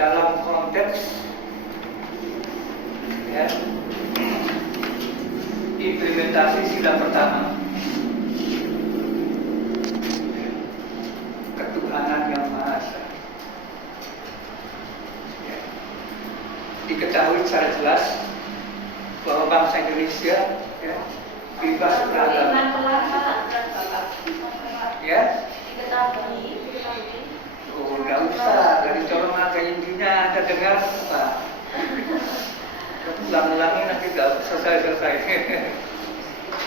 dalam konteks ya, implementasi sila pertama, ketuhanan yang Maha Esa. Ya. Diketahui secara jelas bahwa bangsa Indonesia ya, bebas beragama. Ya. Oh, nggak usah, dari colong aja intinya Anda dengar apa? Ulang-ulangi nanti nggak selesai.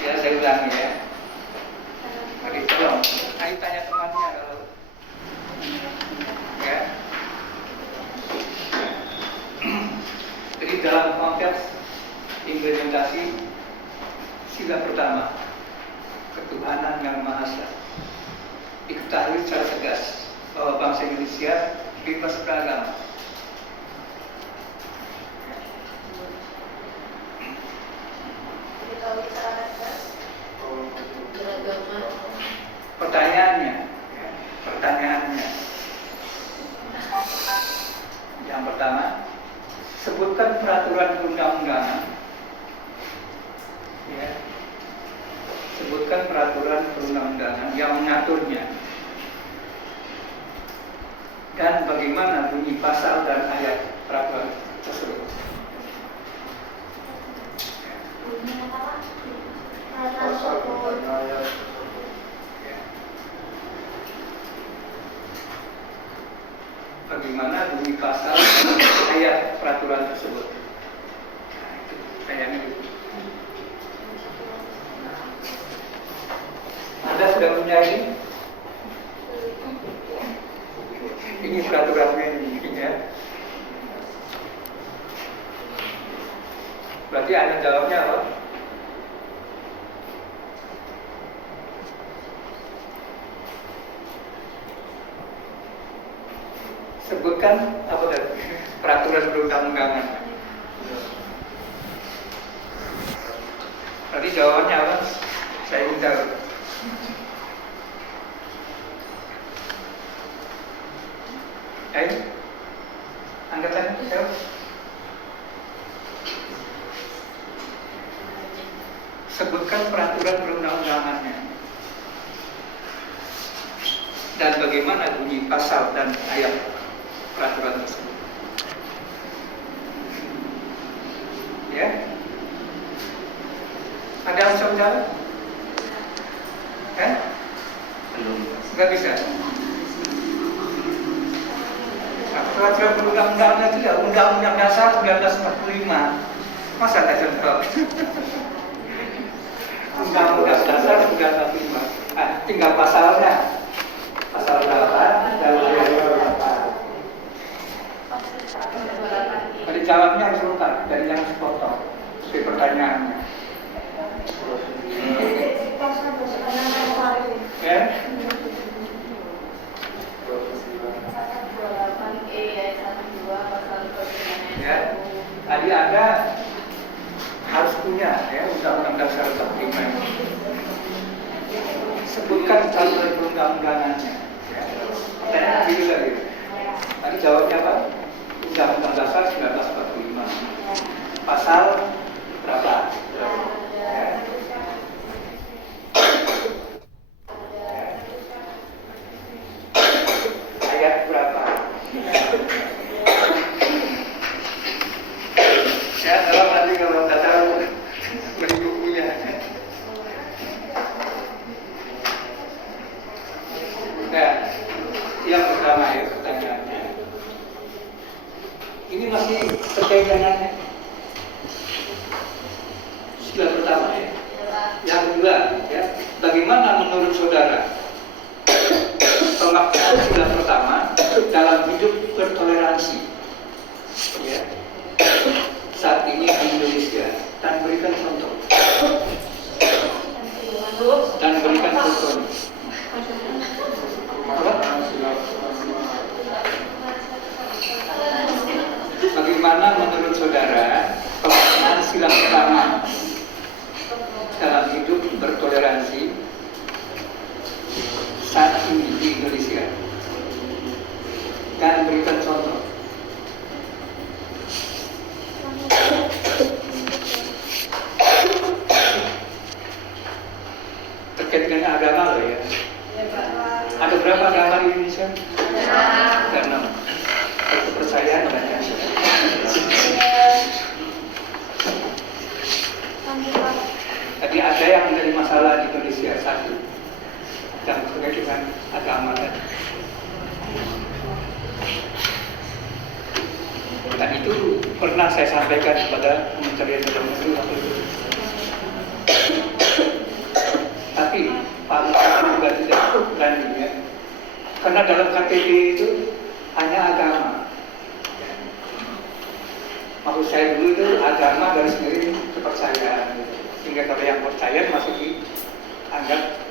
Ya, saya ulangi ya. Mari tolong, ayo tanya temannya kalau ya. Jadi dalam konteks implementasi sila pertama, ketuhanan yang Maha Esa, diketahui secara tegas bahwa bangsa Indonesia bebas beragama. Pertanyaannya, yang pertama, sebutkan peraturan perundang-undangan. Ya, sebutkan peraturan perundang-undangan yang mengaturnya dan bagaimana bunyi pasal dan ayat peraturan tersebut. Bagaimana bunyi pasal ayat peraturan tersebut. Nah, itu kayaknya gitu. Anda sudah punya ini? Ini peraturannya ini ya. Berarti Anda jawabnya apa? Sebutkan apa tadi? Peraturan perundang-undangan. Tadi jawabannya apa? Saya minta. Ayo, angkatan jawab. Sebutkan peraturan perundang-undangannya dan bagaimana bunyi pasal dan ayat peraturan tersebut. Ya, ada yang bisa menjawab? Belum. Nggak bisa. Peraturan perundang-undangan itu ya Undang-Undang Dasar 1945. Masa nggak jawab? Undang-Undang Dasar 1945. Tinggal pasalnya. Pasal berapa? Dan berapa? Dari jawabnya harus lengkap, dari yang sepotong. Dari pertanyaannya. Ya. Ya, tadi Anda harus punya ya Undang-Undang Dasar 45. Sebutkan peraturan perundang-undangannya. Ya. Pertanyaan gitu tadi. Tadi jawabnya apa? Undang-Undang Dasar 1945. Pasal berapa? Ya. Ayat berapa? Ya, kalau nanti kalau tak tahu beri bukunya. Nah, yang pertama ya pertanyaannya. Ini masih terkait dengan sila pertama ya. Yang kedua ya, bagaimana menurut saudara pemaknaan sila pertama dalam hidup bertoleransi ya saat ini di Indonesia, dan berikan contoh dan berikan contohnya. Bagaimana menurut saudara pelaksanaan sila pertama dalam hidup bertoleransi saat ini di Indonesia? Ada berapa agama di Indonesia? Ada 6. Kepercayaan banyak. Jadi ada yang menjadi masalah di Indonesia satu, yang berkaitan dengan agama tadi. Dan itu pernah saya sampaikan kepada Kementerian Dalam Negeri waktu itu. Tapi Pak Lukas juga tidak berani ya. Karena dalam KTP itu hanya agama. Maksud saya dulu itu agama garis miring kepercayaan. Sehingga kalau yang percaya masih dianggap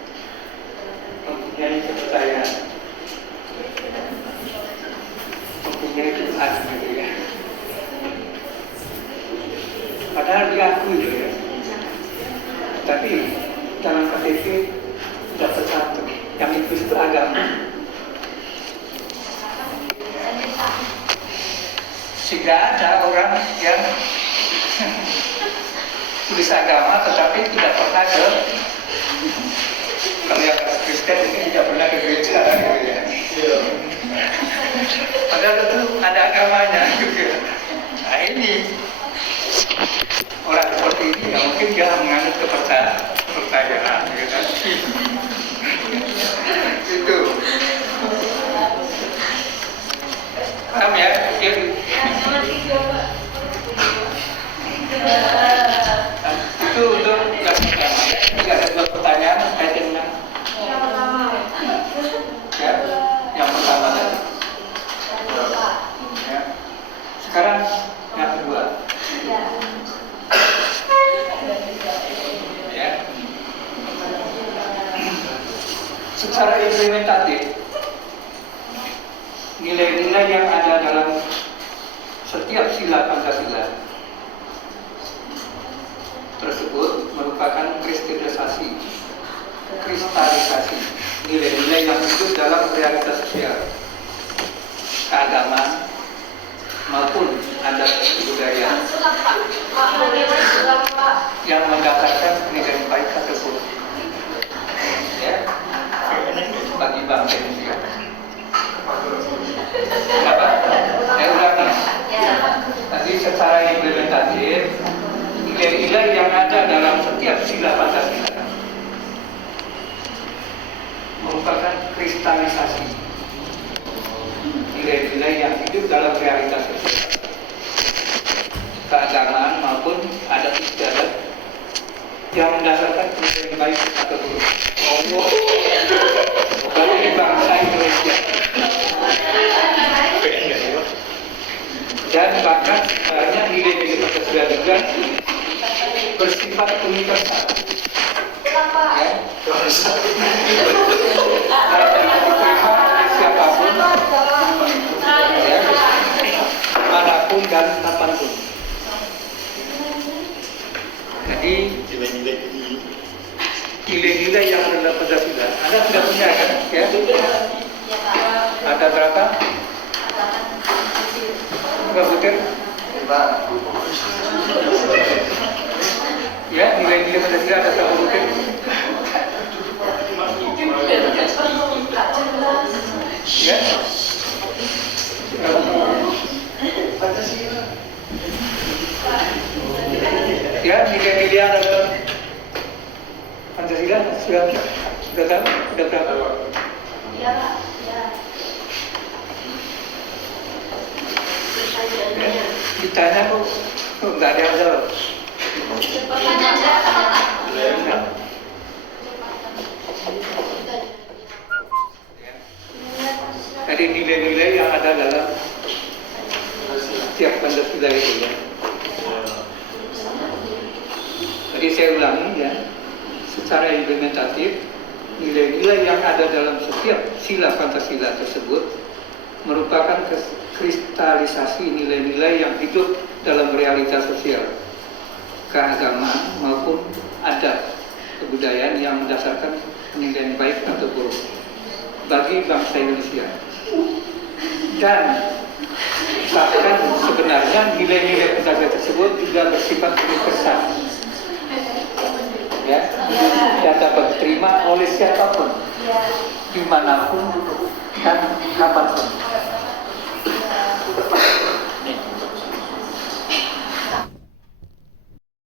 mempunyai kepercayaan, mempunyai Tuhan gitu ya. Padahal diakui gitu ya. Tapi dalam KTP tidak tercantum. Yang itu agama. Sehingga ada orang yang tulis agama tetapi tidak pernah ke, kalau yang Kristen ini tidak pernah ke gereja gitu ya. Padahal itu ada agamanya gitu. Nah ini orang seperti ini ya mungkin dia menganut kepercayaan gitu. Itu paham ya? Itu untuk yang pertama. Jika ada dua pertanyaan kaitan dengan ya, yang pertama tadi. Ya. Sekarang yang kedua. Ya. Secara implementatif, nilai-nilai yang ada dalam setiap sila Pancasila tersebut merupakan kristalisasi nilai-nilai yang hidup dalam realitas sosial, keagamaan maupun adat budaya yang mendasarkan pendidikan baik atau buruk ya bagi bangsa Indonesia. Kenapa? Saya ulangi. Tadi secara implementatif nilai-nilai yang ada dalam setiap sila Pancasila merupakan kristalisasi nilai-nilai yang hidup dalam realitas sosial, keagamaan maupun adat istiadat yang mendasarkan pendidikan baik atau buruk bagi bangsa Indonesia. Dan bahkan banyak nilai-nilai Pancasila juga bersifat universal. Ya, siapapun, ya, manapun dan kapanpun. Jadi nilai-nilai yang dalam Pancasila, Anda sudah punya kan? Ya, ada berapa? Enggak betul? Ya, nilai-nilai Pancasila ada berapa betul? Ya, ya nilai-nilai yang ada dalam Pancasila sudah tahu? Sudah berapa? Iya, Pak. Ya. Ditanya kok nggak ada yang jawab. Jadi nilai-nilai yang ada dalam setiap Pancasila itu ya. Jadi saya ulangi ya, secara implementatif nilai-nilai yang ada dalam setiap sila Pancasila tersebut merupakan kristalisasi nilai-nilai yang hidup dalam realitas sosial, keagamaan maupun adat kebudayaan yang mendasarkan penilaian baik atau buruk bagi bangsa Indonesia. Dan bahkan sebenarnya nilai-nilai Pancasila tersebut juga bersifat universal. Ya, dapat diterima diterima oleh siapapun, Ya. dimanapun dan kapanpun.